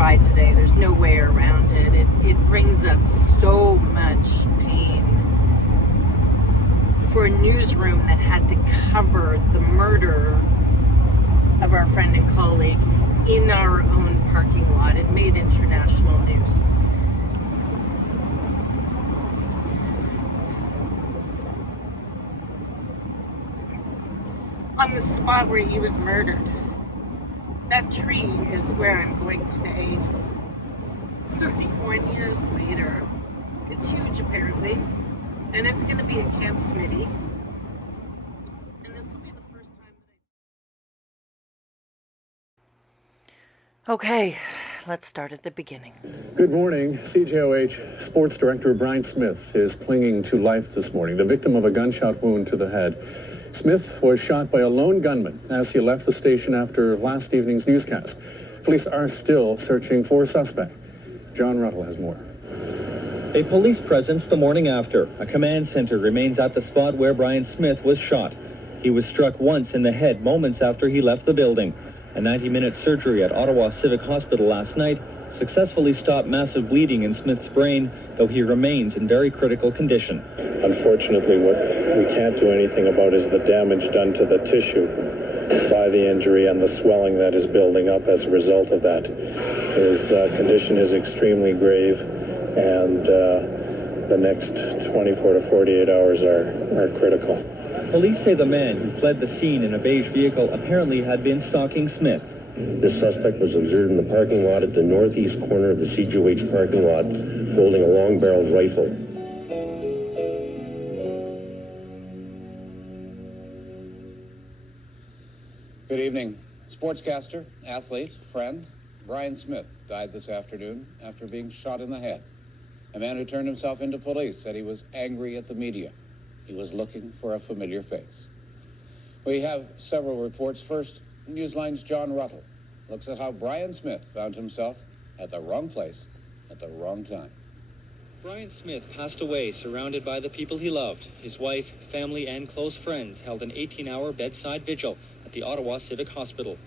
try today. There's no way around it. It brings up so much pain for a newsroom that had to cover the murder of our friend and colleague in our own parking lot. It made international news. On the spot where he was murdered. That tree is where I'm going today. 31 years later. It's huge apparently. And it's going to be at Camp Smitty. And this will be the first time that Okay, let's start at the beginning. Good morning. CJOH Sports Director Brian Smith is clinging to life this morning, the victim of a gunshot wound to the head. Smith was shot by a lone gunman as he left the station after last evening's newscast. Police are still searching for a suspect. John Ruddle has more. A police presence the morning after. A command center remains at the spot where Brian Smith was shot. He was struck once in the head moments after he left the building. A 90-minute surgery at Ottawa Civic Hospital last night successfully stopped massive bleeding in Smith's brain, though he remains in very critical condition. Unfortunately, what we can't do anything about is the damage done to the tissue by the injury and the swelling that is building up as a result of that. His condition is extremely grave, and the next 24 to 48 hours are critical. Police say the man who fled the scene in a beige vehicle apparently had been stalking Smith. This suspect was observed in the parking lot at the northeast corner of the CJOH parking lot, holding a long-barreled rifle. Good evening. Sportscaster, athlete, friend, Brian Smith died this afternoon after being shot in the head. A man who turned himself into police said he was angry at the media. He was looking for a familiar face. We have several reports. First, Newsline's John Ruddle looks at how Brian Smith found himself at the wrong place at the wrong time. Brian Smith passed away surrounded by the people he loved. His wife, family, and close friends held an 18-hour bedside vigil at the Ottawa Civic Hospital.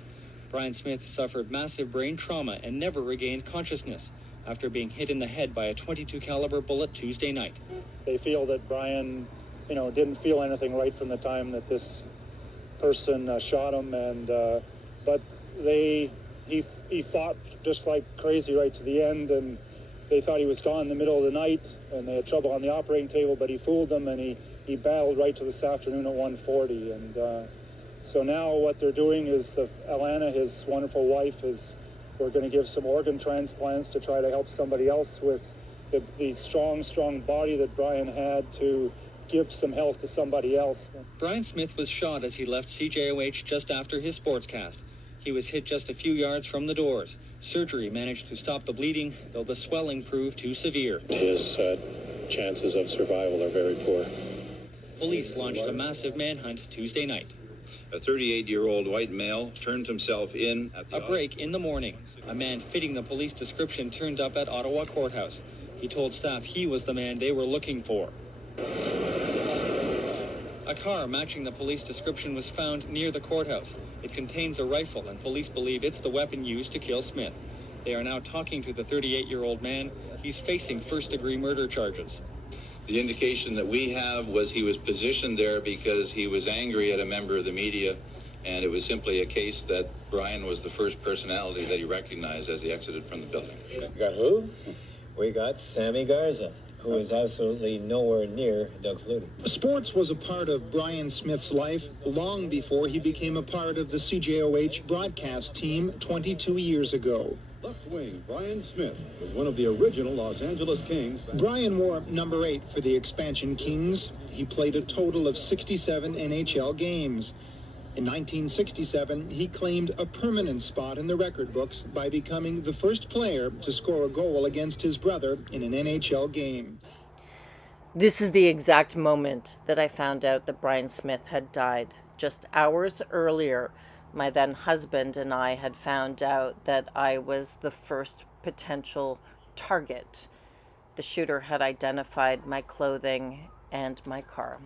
Brian Smith suffered massive brain trauma and never regained consciousness after being hit in the head by a .22 caliber bullet Tuesday night. They feel that Brian, didn't feel anything right from the time that this person shot him, and but he fought just like crazy right to the end, and they thought he was gone in the middle of the night, and they had trouble on the operating table, but he fooled them, and he battled right to this afternoon at 1:40, and so now what they're doing is Alana, his wonderful wife, we're going to give some organ transplants to try to help somebody else with the strong body that Brian had, to give some health to somebody else. Brian Smith was shot as he left CJOH just after his sportscast. He was hit just a few yards from the doors. Surgery managed to stop the bleeding, though the swelling proved too severe. His chances of survival are very poor. Police launched a massive manhunt Tuesday night. A 38-year-old white male turned himself in at the... A break in the morning. A man fitting the police description turned up at Ottawa Courthouse. He told staff he was the man they were looking for. A car matching the police description was found near the courthouse. It contains a rifle, and police believe it's the weapon used to kill Smith. They are now talking to the 38-year-old man. He's facing first-degree murder charges. The indication that we have was he was positioned there because he was angry at a member of the media, and it was simply a case that Brian was the first personality that he recognized as he exited from the building. Got who? We got Sammy Garza, who is absolutely nowhere near Doug Flutie. Sports was a part of Brian Smith's life long before he became a part of the CJOH broadcast team 22 years ago. Left wing Brian Smith was one of the original Los Angeles Kings. Brian wore number 8 for the expansion Kings. He played a total of 67 NHL games. In 1967, he claimed a permanent spot in the record books by becoming the first player to score a goal against his brother in an NHL game. This is the exact moment that I found out that Brian Smith had died. Just hours earlier, my then husband and I had found out that I was the first potential target. The shooter had identified my clothing and my car.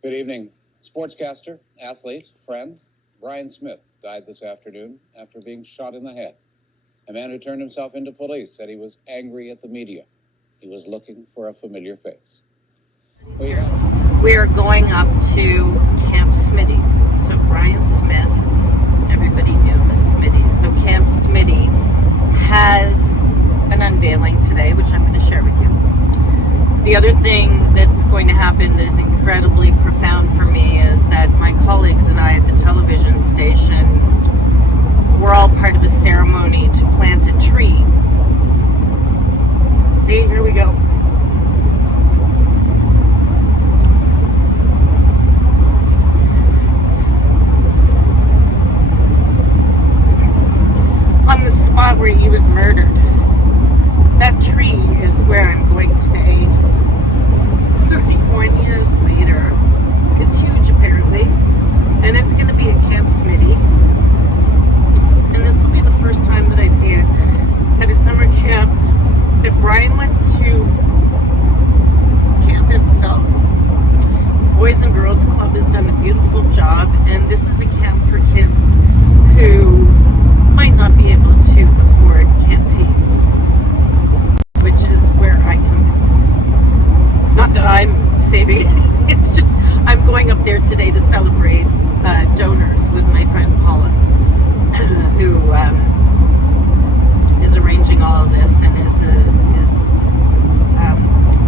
Good evening. Sportscaster, athlete, friend, Brian Smith died this afternoon after being shot in the head. A man who turned himself into police said he was angry at the media. He was looking for a familiar face. We are going up to Camp Smitty. So Brian Smith, everybody knew him as Smitty. So Camp Smitty has an unveiling today, which I'm going to share with you. The other thing that's going to happen that is incredibly profound for me is that my colleagues and I at the television station were all part of a ceremony to plant a tree. See, here we go. On the spot where he was murdered. That tree is where I'm going today. 31 years later. It's huge apparently. And it's going to be at Camp Smitty. And this will be the first time that I see it at a summer camp that Brian went to camp himself. Boys and Girls Club has done a beautiful job, and this is a camp for kids who might not be able to afford camp fees, which is where I come in. Not that I'm saving it's just I'm going up there today to celebrate donors with my friend Paula, who is arranging all of this and is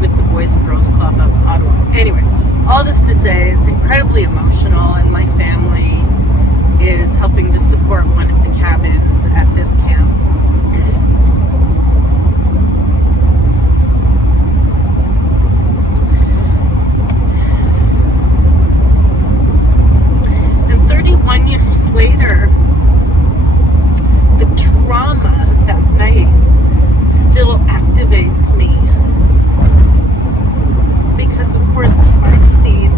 with the Boys and Girls Club of Ottawa. Anyway, all this to say, it's incredibly emotional, and my family is helping to support one of the cabins at this camp. And 31 years later, the trauma of that night still activates me. Because, of course, the crime scene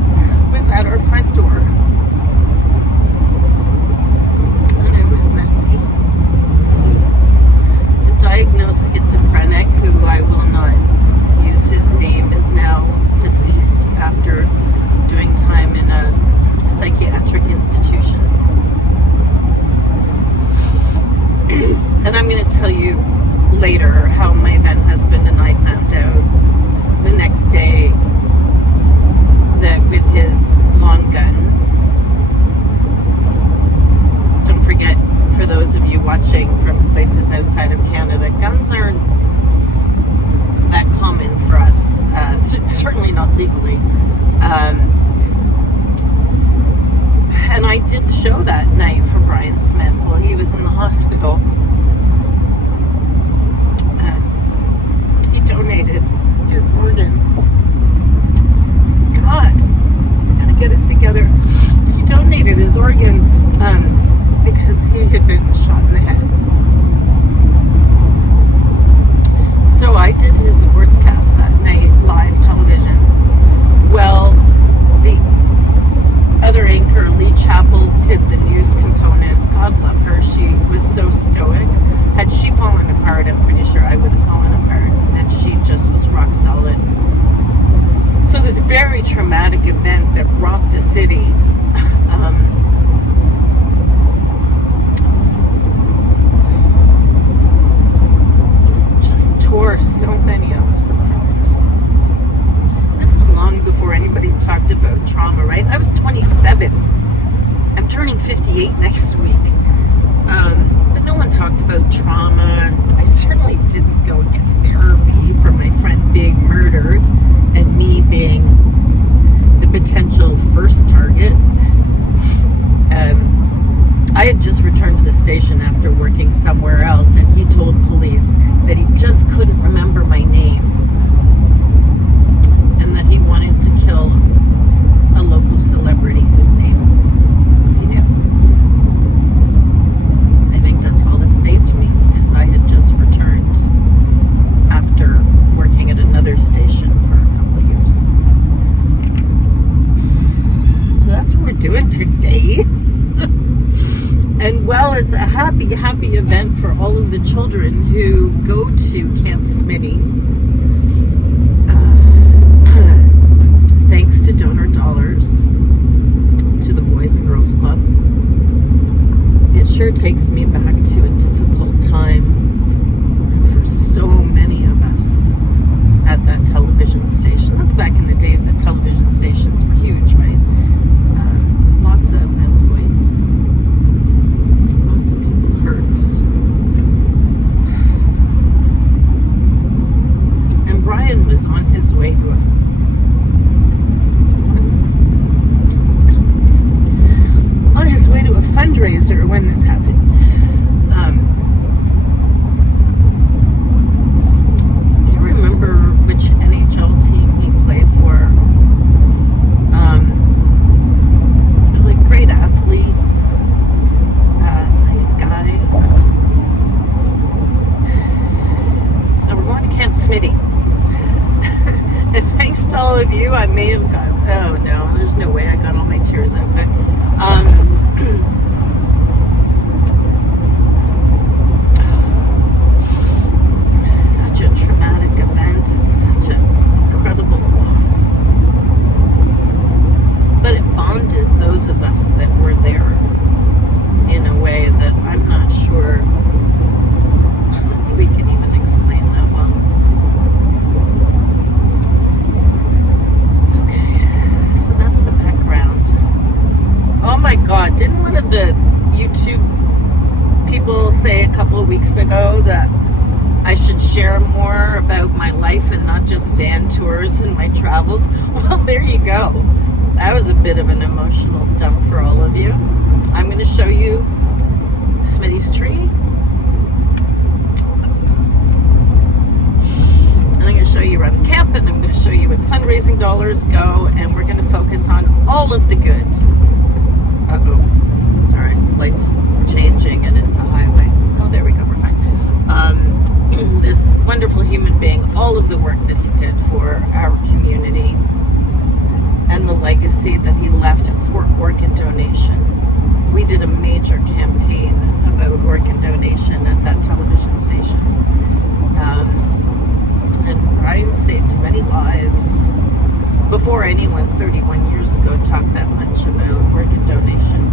was at our front door. And it was messy. The diagnosed schizophrenic, who I will not use his name, is now deceased after doing time in a psychiatric institution. And I'm going to tell you later how my then husband and I found out the next day that with his long gun. Don't forget, for those of you watching from places outside of Canada, guns aren't that common for us, certainly not legally. And I did the show that night for Brian Smith while he was in the hospital. He donated his organs. God, I'm gonna get it together. He donated his organs because he had been shot in the head. So I did his sportscast that night, live television. Well, the other anchor, Lee Chappell, did the news component. God love her. She was so stoic. Had she fallen apart, I'm pretty sure I would have fallen apart. And she just was rock solid. So this very traumatic event that rocked a city, just tore so many of us apart. This is long before anybody talked about trauma, right? I was 27. I'm turning 58 next week. But no one talked about trauma. I certainly didn't go get therapy for my friend being murdered and me being the potential first target. I had just returned to the station after working somewhere else, and he told police that he just couldn't remember my name and that he wanted to kill a local celebrity whose name he knew. I think that's all that saved me, is I had just returned after working at another station for a couple of years. So that's what we're doing today. And well, it's a happy event for all of the children who go to Camp Smitty. Thanks to donor dollars. his way to a fundraiser when this happened. Can't remember which NHL team he played for. Really great athlete, nice guy. So we're going to Camp Smitty. And thanks to all of you, I may have got, oh no, there's no way I got all my tears out, but such a traumatic event and such an incredible loss. But it bonded those of us that were there in a way that I'm not sure we can even explain that well. Okay, so that's the background. Oh my God, didn't one of the YouTube people say a couple of weeks ago that I should share more about my life and not just van tours and my travels? Well, there you go. That was a bit of an emotional dump for all of you. I'm going to show you Smitty's tree. And I'm going to show you around the camp, and I'm going to show you where the fundraising dollars go, and we're going to focus on all of the goods. Uh-oh. Sorry, lights changing and it's a highway. Oh, there we go, we're fine. This wonderful human being, all of the work that he did for our community and the legacy that he left for organ donation. We did a major campaign about organ donation at that television station. And Brian saved many lives before anyone 31 years ago talked that much about organ donation.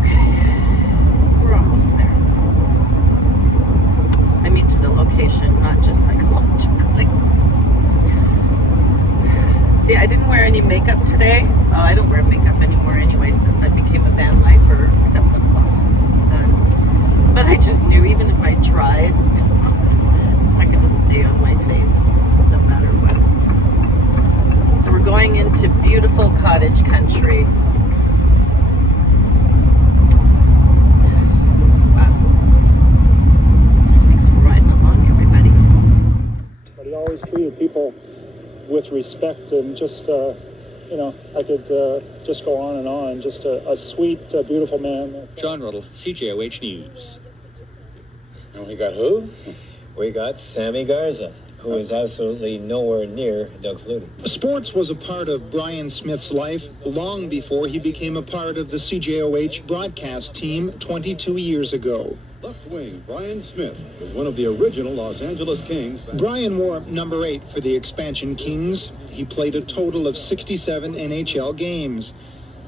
Okay, we're almost there. I mean to the location, not just psychologically. See, I didn't wear any makeup today. Oh, I don't wear makeup anymore anyway since I became a van lifer, except lip gloss. But I just knew even if I tried, it's not going to stay on my face no matter what. So we're going into beautiful cottage country. Wow. Thanks for riding along, everybody. But he always treated people with respect and just, I could just go on and on. Just a sweet, beautiful man. John Ruddle, CJOH News. And we got who? We got Sammy Garza, who is absolutely nowhere near Doug Flutie. Sports was a part of Brian Smith's life long before he became a part of the CJOH broadcast team 22 years ago. Left wing Brian Smith was one of the original Los Angeles Kings. Brian wore number 8 for the expansion Kings. He played a total of 67 NHL games.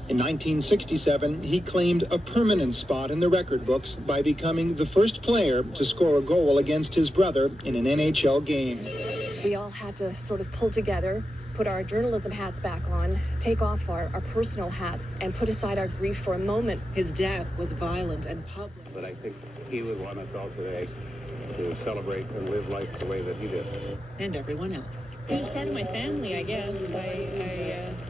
In 1967, he claimed a permanent spot in the record books by becoming the first player to score a goal against his brother in an NHL game. We all had to sort of pull together, put our journalism hats back on, take off our personal hats, and put aside our grief for a moment. His death was violent and public. But I think he would want us all today to celebrate and live life the way that he did. And everyone else. He was part of my family, I guess.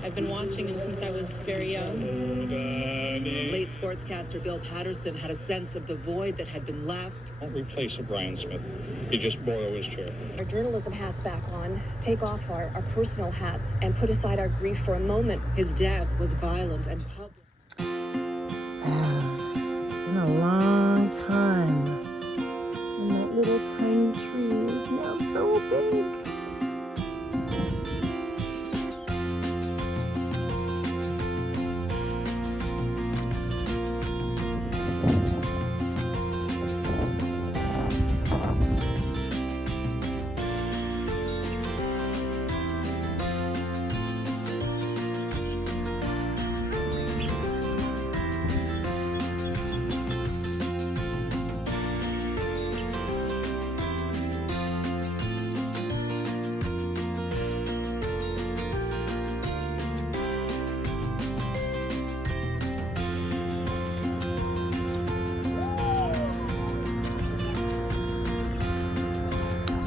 I've been watching him since I was very young. Late sportscaster Bill Patterson had a sense of the void that had been left. Don't replace a Brian Smith. He just borrow his chair. Our journalism hats back on, take off our personal hats, and put aside our grief for a moment. His death was violent and public. It's been a long time. And that little tiny tree is now so big.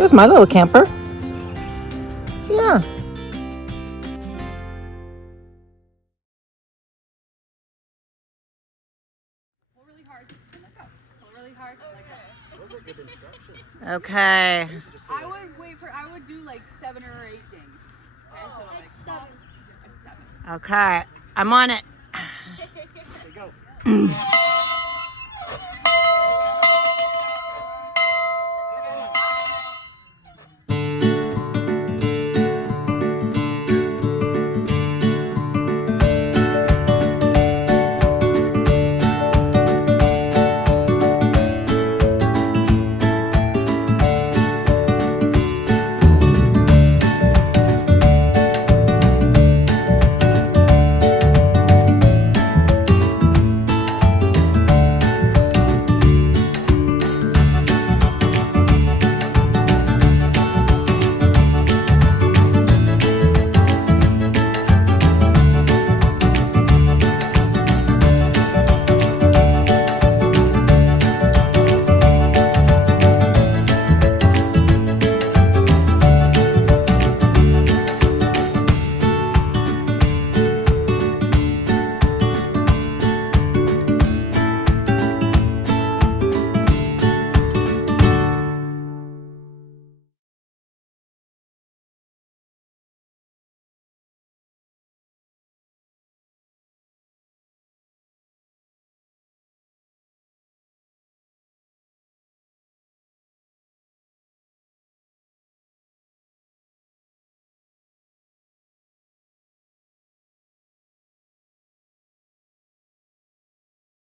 There's my little camper. Yeah. Okay. I would do like 7 or 8 dings. Okay, so like 7. Like 7. Okay. I'm on it. There you go.